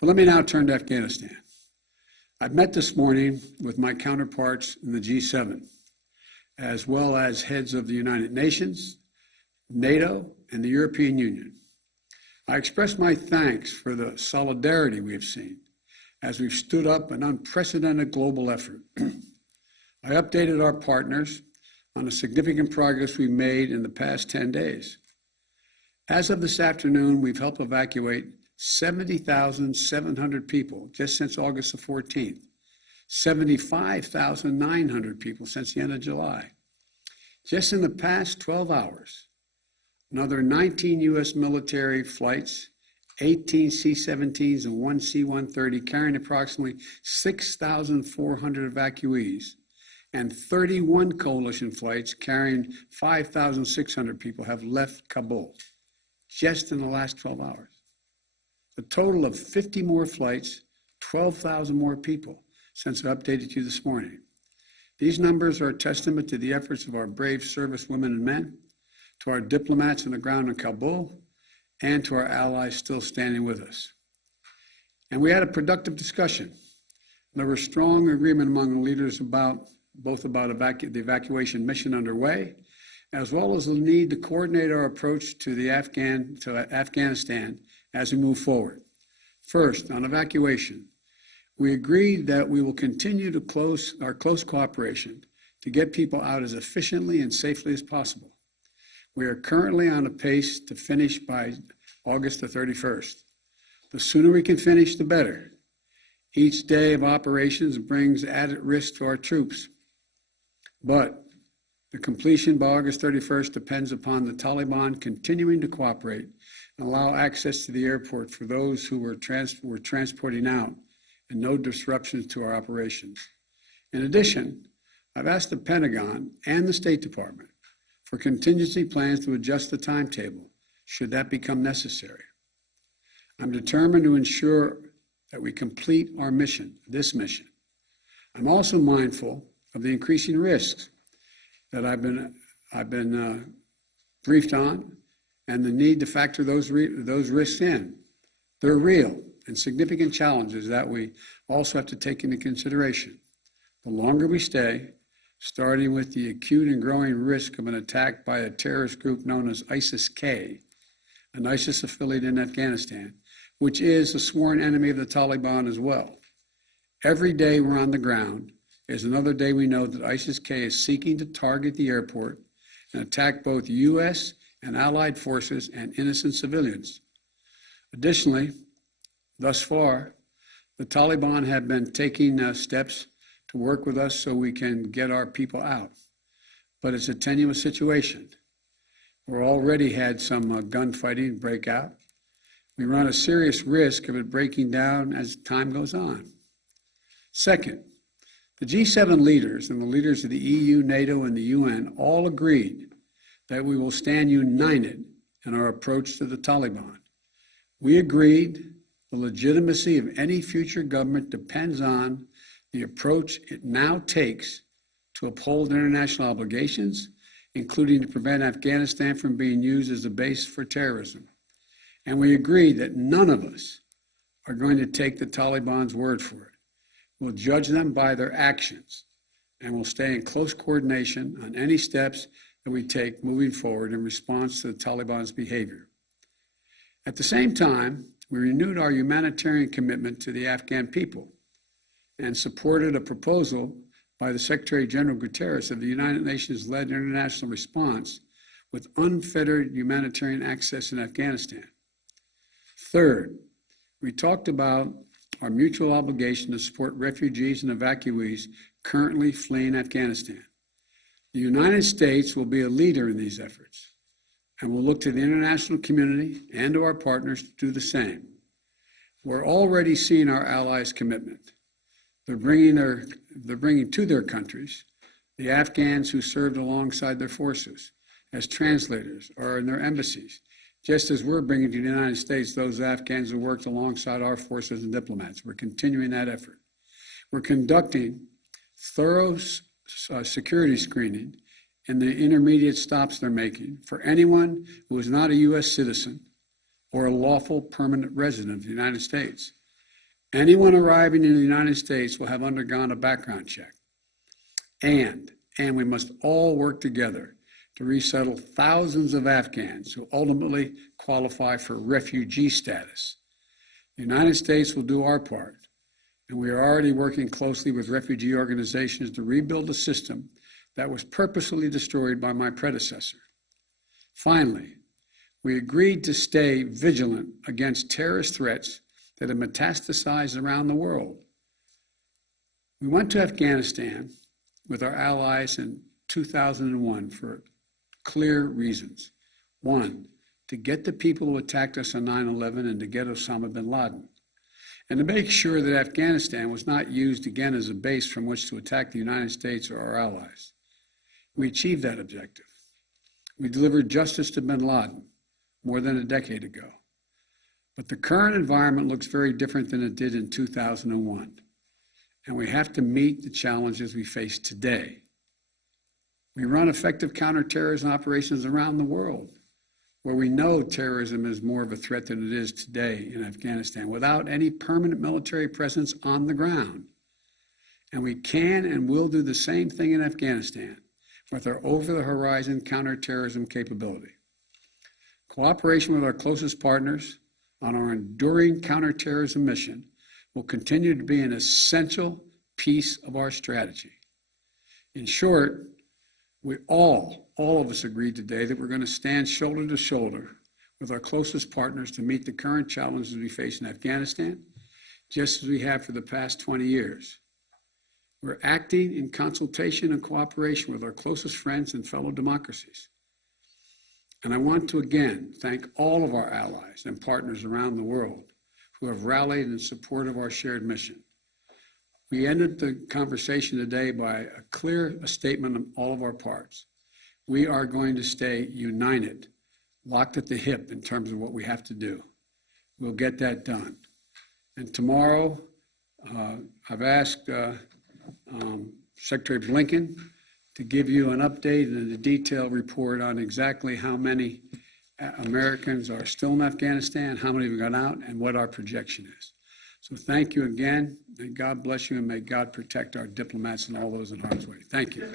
But let me now turn to Afghanistan. I've met this morning with my counterparts in the G7, as well as heads of the United Nations, NATO, and the European Union. I express my thanks for the solidarity we have seen as we've stood up an unprecedented global effort. I updated our partners on the significant progress we've made in the past 10 days. As of this afternoon, we've helped evacuate 70,700 people just since August the 14th, 75,900 people since the end of July. Just in the past 12 hours, another 19 U.S. military flights, 18 C-17s and 1 C-130 carrying approximately 6,400 evacuees, and 31 coalition flights carrying 5,600 people have left Kabul just in the last 12 hours. A total of 50 more flights, 12,000 more people since I updated you this morning. These numbers are a testament to the efforts of our brave service women and men, to our diplomats on the ground in Kabul, and to our allies still standing with us. And we had a productive discussion. There was strong agreement among the leaders about the evacuation mission underway, as well as the need to coordinate our approach to Afghanistan as we move forward. First, on evacuation, we agreed that we will continue to our close cooperation to get people out as efficiently and safely as possible. We are currently on a pace to finish by August the 31st. The sooner we can finish, the better. Each day of operations brings added risk to our troops, but the completion by August 31st depends upon the Taliban continuing to cooperate and allow access to the airport for those who we're transporting out, and no disruptions to our operations. In addition, I've asked the Pentagon and the State Department for contingency plans to adjust the timetable should that become necessary. I'm determined to ensure that we complete our mission, this mission. I'm also mindful of the increasing risks that I've been briefed on, and the need to factor those risks in. They're real and significant challenges that we also have to take into consideration. The longer we stay, starting with the acute and growing risk of an attack by a terrorist group known as ISIS-K, an ISIS affiliate in Afghanistan, which is a sworn enemy of the Taliban as well. Every day we're on the ground is another day we know that ISIS-K is seeking to target the airport and attack both U.S. and allied forces and innocent civilians. Additionally, thus far, the Taliban have been taking steps to work with us so we can get our people out. But it's a tenuous situation. We've already had some gunfighting break out. We run a serious risk of it breaking down as time goes on. Second, the G7 leaders and the leaders of the EU, NATO, and the UN all agreed that we will stand united in our approach to the Taliban. We agreed the legitimacy of any future government depends on the approach it now takes to uphold international obligations, including to prevent Afghanistan from being used as a base for terrorism. And we agreed that none of us are going to take the Taliban's word for it. We'll judge them by their actions, and we'll stay in close coordination on any steps that we take moving forward in response to the Taliban's behavior. At the same time, we renewed our humanitarian commitment to the Afghan people and supported a proposal by the Secretary General Guterres of the United Nations-led international response with unfettered humanitarian access in Afghanistan. Third, we talked about our mutual obligation to support refugees and evacuees currently fleeing Afghanistan. The United States will be a leader in these efforts, and will look to the international community and to our partners to do the same. We're already seeing our allies' commitment. They're bringing to their countries the Afghans who served alongside their forces as translators or in their embassies, just as we're bringing to the United States those Afghans who worked alongside our forces and diplomats. We're continuing that effort. We're conducting thorough security screening in the intermediate stops they're making for anyone who is not a U.S. citizen or a lawful permanent resident of the United States. Anyone arriving in the United States will have undergone a background check. And we must all work together to resettle thousands of Afghans who ultimately qualify for refugee status. The United States will do our part, and we are already working closely with refugee organizations to rebuild a system that was purposely destroyed by my predecessor. Finally, we agreed to stay vigilant against terrorist threats that have metastasized around the world. We went to Afghanistan with our allies in 2001 for clear reasons. One, to get the people who attacked us on 9/11 and to get Osama bin Laden, and to make sure that Afghanistan was not used again as a base from which to attack the United States or our allies. We achieved that objective. We delivered justice to bin Laden more than a decade ago. But the current environment looks very different than it did in 2001, and we have to meet the challenges we face today. We run effective counterterrorism operations around the world, where we know terrorism is more of a threat than it is today in Afghanistan, without any permanent military presence on the ground. And we can and will do the same thing in Afghanistan with our over-the-horizon counterterrorism capability. Cooperation with our closest partners on our enduring counterterrorism mission will continue to be an essential piece of our strategy. In short, we all of us agreed today that we're going to stand shoulder to shoulder with our closest partners to meet the current challenges we face in Afghanistan, just as we have for the past 20 years. We're acting in consultation and cooperation with our closest friends and fellow democracies. And I want to again thank all of our allies and partners around the world who have rallied in support of our shared mission. We ended the conversation today by a clear statement on all of our parts. We are going to stay united, locked at the hip in terms of what we have to do. We'll get that done. And tomorrow, I've asked Secretary Blinken to give you an update and a detailed report on exactly how many Americans are still in Afghanistan, how many have gone out, and what our projection is. So thank you again. May God bless you, and may God protect our diplomats and all those in harm's way. Thank you.